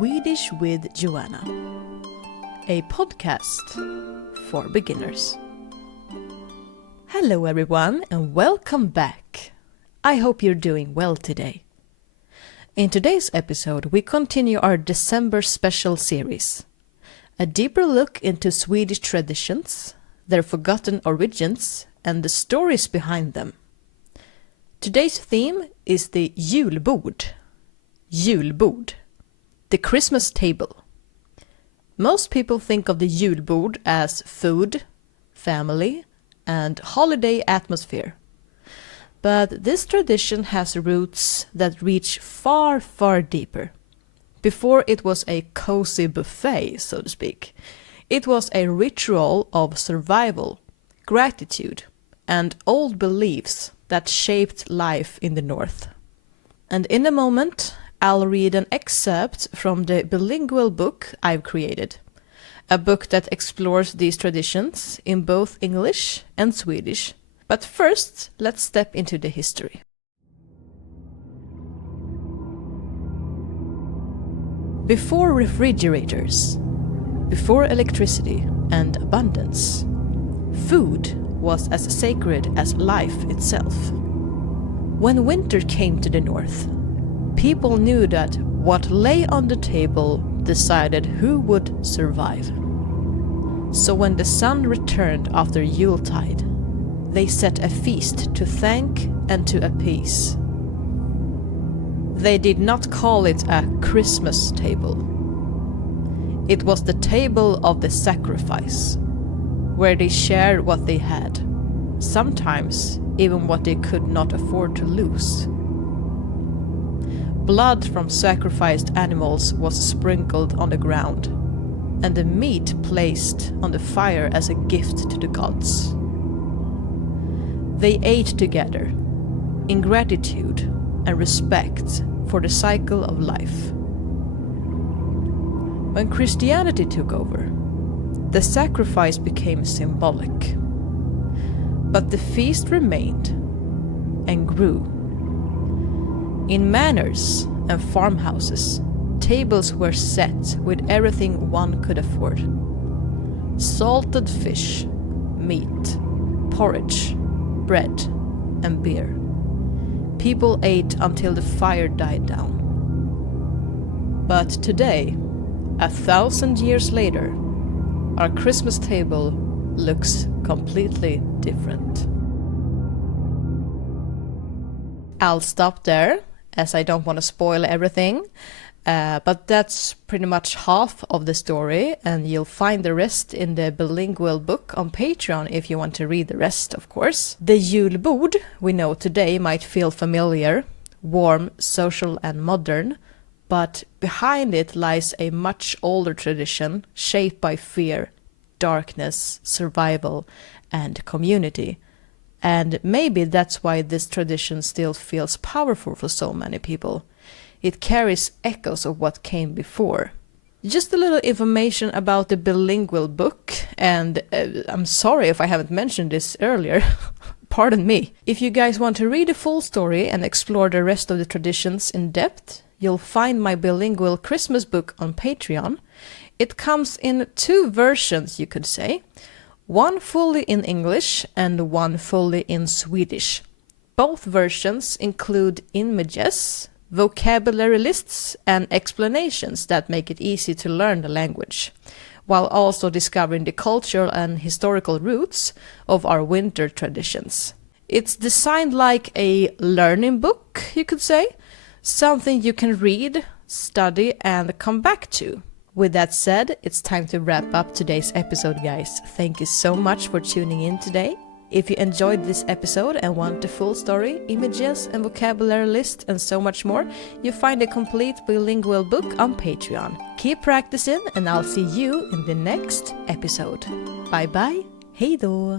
Swedish with Joanna, a podcast for beginners. Hello everyone and welcome back. I hope you're doing well today. In today's episode we continue our December special series. A deeper look into Swedish traditions, their forgotten origins and the stories behind them. Today's theme is the julbord. Julbord. The Christmas table. Most people think of the julbord as food, family, and holiday atmosphere. But this tradition has roots that reach far, far deeper. Before it was a cozy buffet, so to speak, it was a ritual of survival, gratitude, and old beliefs that shaped life in the North. And in a moment, I'll read an excerpt from the bilingual book I've created, a book that explores these traditions in both English and Swedish. But first, let's step into the history. Before refrigerators, before electricity and abundance, food was as sacred as life itself. When winter came to the north, people knew that what lay on the table decided who would survive. So when the sun returned after Yuletide, they set a feast to thank and to appease. They did not call it a Christmas table. It was the table of the sacrifice, where they shared what they had, sometimes even what they could not afford to lose. Blood from sacrificed animals was sprinkled on the ground, and the meat placed on the fire as a gift to the gods. They ate together, in gratitude and respect for the cycle of life. When Christianity took over, the sacrifice became symbolic. But the feast remained and grew. In manors and farmhouses, tables were set with everything one could afford. Salted fish, meat, porridge, bread, and beer. People ate until the fire died down. But today, 1,000 years later, our Christmas table looks completely different. I'll stop there, as I don't want to spoil everything. But that's pretty much half of the story, and you'll find the rest in the bilingual book on Patreon if you want to read the rest, of course. The julbord we know today might feel familiar, warm, social and modern, but behind it lies a much older tradition shaped by fear, darkness, survival and community. And maybe that's why this tradition still feels powerful for so many people. It carries echoes of what came before. Just a little information about the bilingual book, and I'm sorry if I haven't mentioned this earlier. Pardon me. If you guys want to read the full story and explore the rest of the traditions in depth, you'll find my bilingual Christmas book on Patreon. It comes in 2 versions, you could say. One fully in English and one fully in Swedish. Both versions include images, vocabulary lists and explanations that make it easy to learn the language, while also discovering the cultural and historical roots of our winter traditions. It's designed like a learning book, you could say, something you can read, study and come back to. With that said, it's time to wrap up today's episode, guys. Thank you so much for tuning in today. If you enjoyed this episode and want the full story, images and vocabulary list and so much more, you find a complete bilingual book on Patreon. Keep practicing and I'll see you in the next episode. Bye bye, hej då!